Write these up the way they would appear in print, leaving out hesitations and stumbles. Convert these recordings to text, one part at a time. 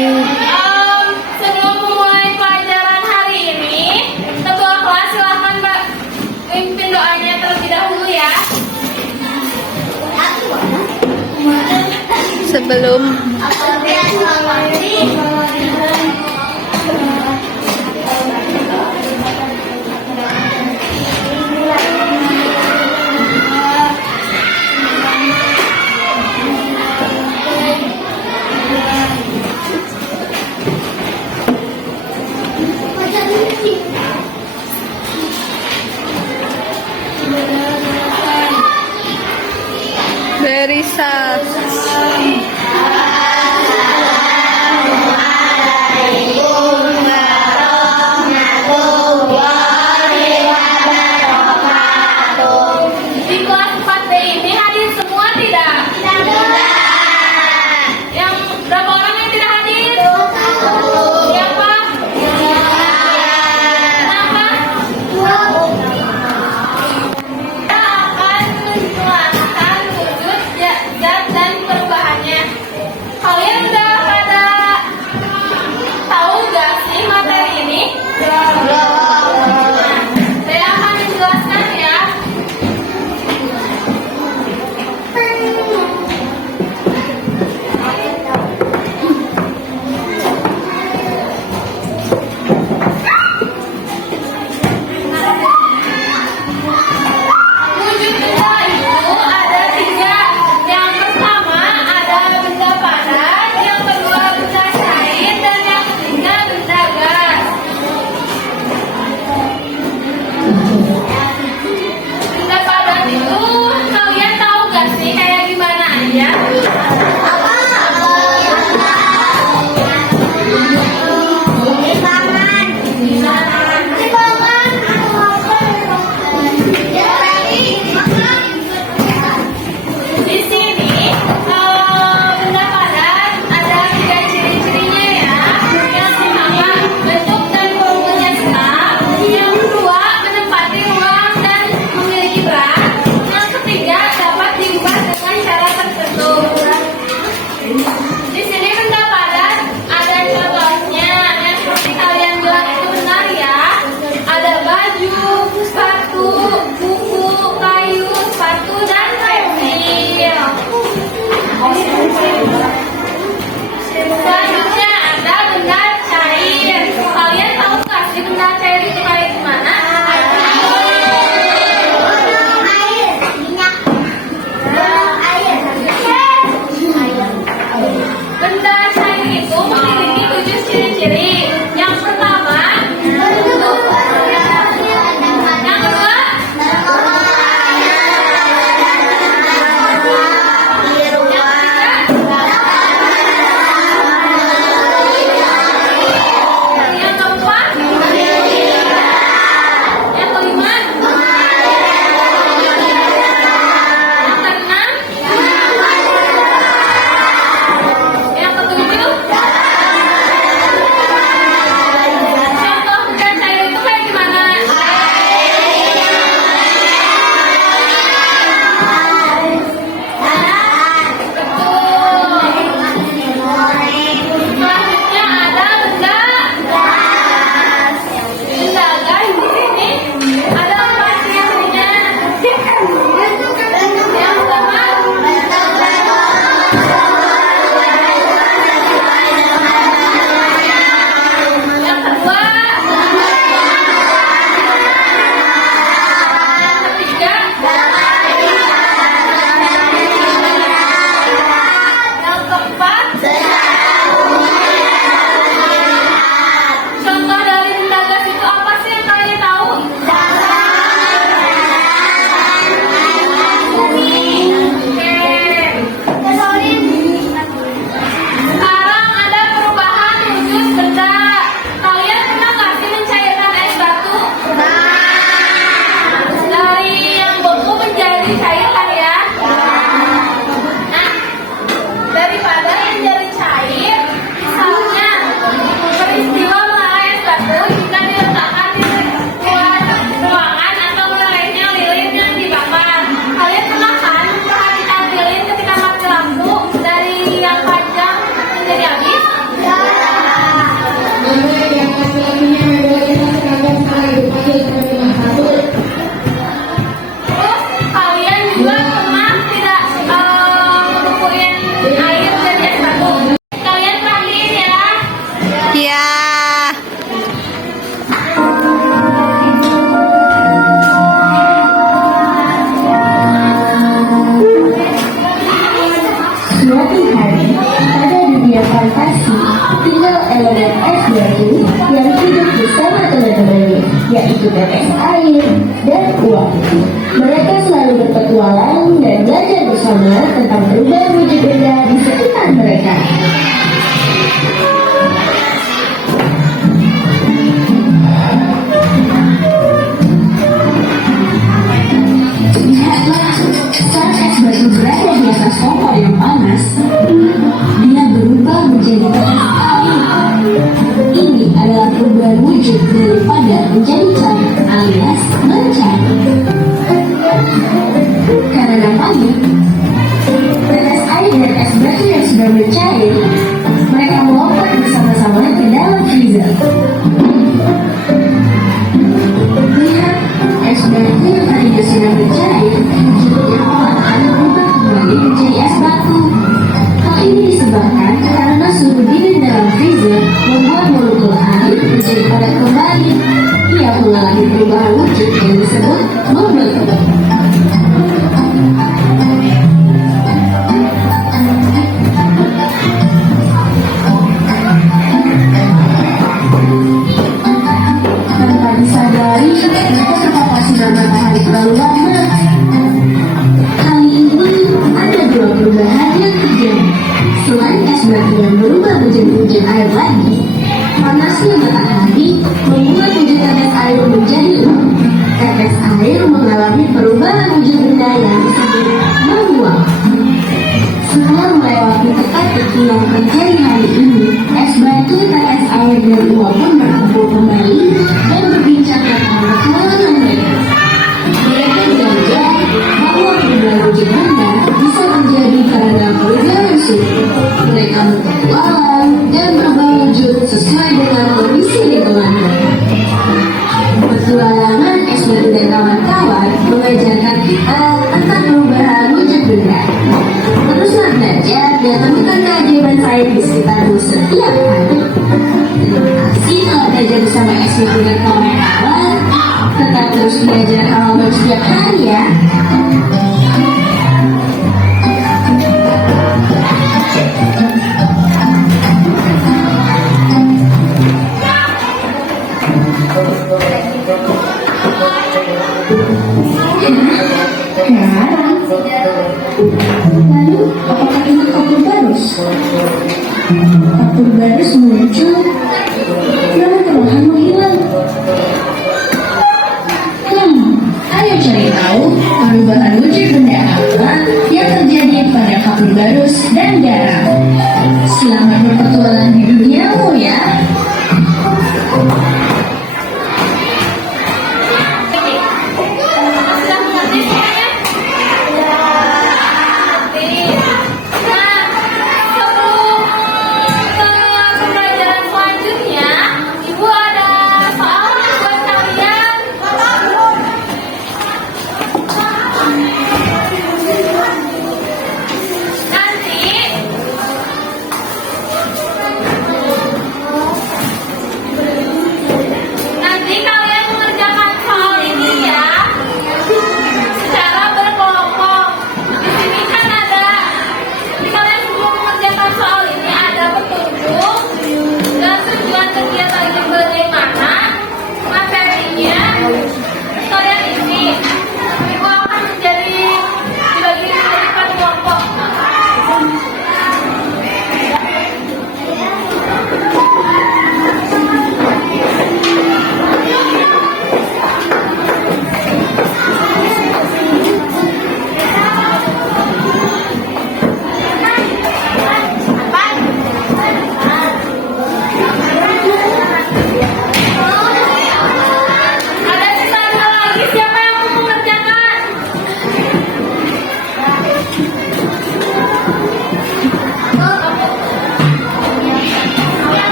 Sebelum memulai pelajaran hari ini, ketua kelas silakan Mbak pimpin doanya terlebih dahulu ya. Sebelum Berisa. yaitu tetes air dan uap. Mereka selalu berpetualang dan belajar bersama tentang berbagai wujud benda di sekitar mereka. Lihatlah, saat es batu berada di atas kompor yang panas, dia berubah menjadi tetes air. Ini adalah perubahan wujud daripada menjadi cair alias mencair. Karena nampaknya tetes air dan es batu yang sudah mencair, mereka melompat bersama-sama ke dalam freezer. Lihat, es batu yang tadinya sudah mencair kini perlahan berubah kembali menjadi es batu. Hal ini disebabkan karena suhu dingin dalam freezer membuat molekul air menjadi padat kembali. Ia mengalami perubahan wujud yang disebut membentuk. Tanpa disadari, mereka terpapar sinar matahari terlalu lama. Kali ini ada dua perubahan yang terjadi. Selain es batu yang berubah menjadi hujan air lagi, panasnya matahari membuat wujud tetes air menjadi uap. Tetes air mengalami perubahan wujud benda yang disebut menguap. Setelah melewati teka-teki yang terjadi hari ini, es batu, tetes air, dan uap pun berkumpul kembali dan berbincang tentang petualangan mereka. Mereka belajar bahwa perubahan wujud benda bisa terjadi karena perubahan suhu. Mereka berpetualang dan berubah wujud sesuai dengan kondisi lingkungan mereka. Petualangan es batu dan kawan-kawan mengajarkan kita tentang perubahan wujud benda. Teruslah belajar dan temukan keajaiban sains di sekitarmu setiap hari. Terima kasih telah belajar bersama es batu dan kawan-kawan. Tetap terus belajar hal baru setiap hari ya. Lalu, apakah itu kapur barus? Kapur barus muncul, namun perlahan menghilang. Ayo cari tahu perubahan wujud benda apa yang terjadi pada kapur barus dan garam. Selamat berpetualang di duniamu ya. Sudah mengerti semuanya? Nah, sebelum ke pembelajaran selanjutnya, Ibu ada soal buat kalian.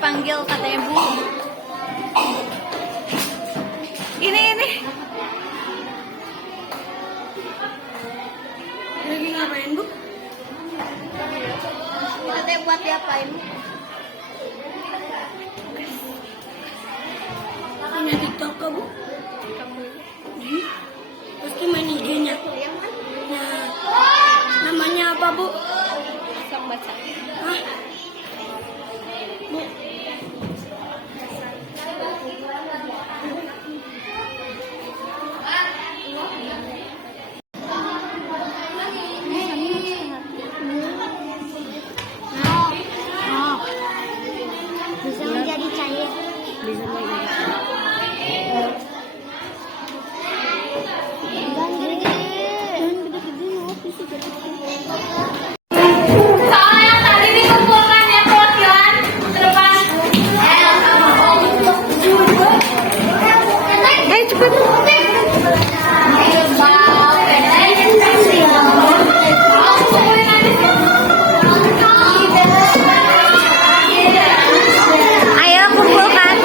dipanggil katanya Bu. Ini. Lagi ngapain, Bu? Katanya buat diapain? Punya TikTok kah, Bu? Pasti main IG-nya. Nah, namanya apa, Bu? Sok baca. Hah? Bu, Bisa menjadi cair. Bisa Soal yang tadi dikumpulkan ya perwakilan ke depan. Ayo cepet. Ayo kumpulkan.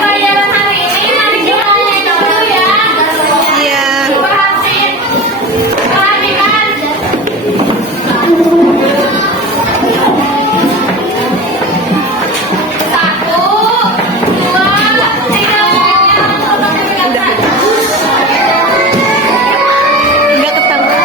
Pelajaran hari ini mari kita nyanyi dulu ya. Iya. Perhatikan. Satu, dua, tiga. Enggak ketahuan.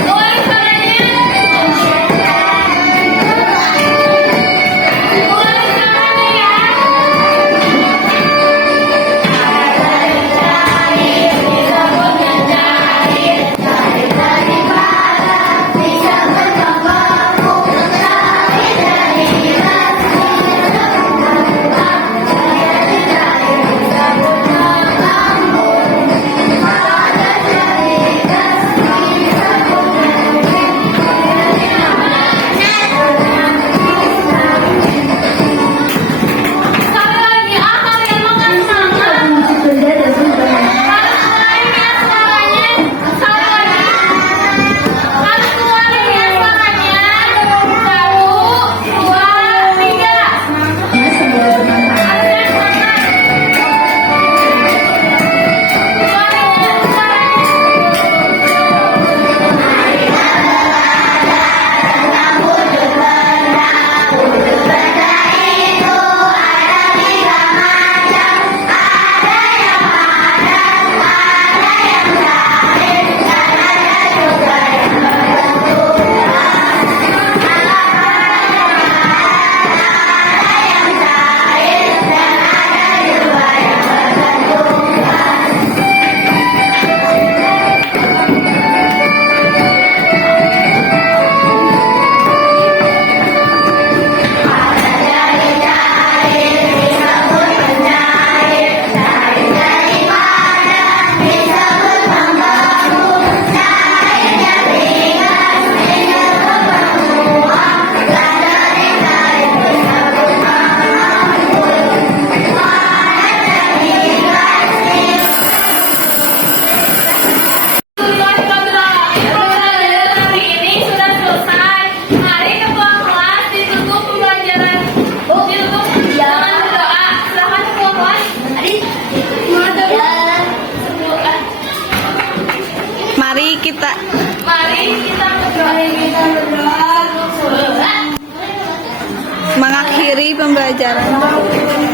Ulang suaranya. Ulang suaranya ya. Sekali lagi, kalian makan semangat. Harus keluarin ya suaranya. Sekali lagi. Harus keluarin ya suaranya. Satu, dua, tiga. Pembelajaran hari ini sudah selesai. Mari ketua kelas ditutup pembelajaran. Ditutup dengan berdoa. Silakan ketua kelas. Mari kita berdoa. mengakhiri pembelajaran.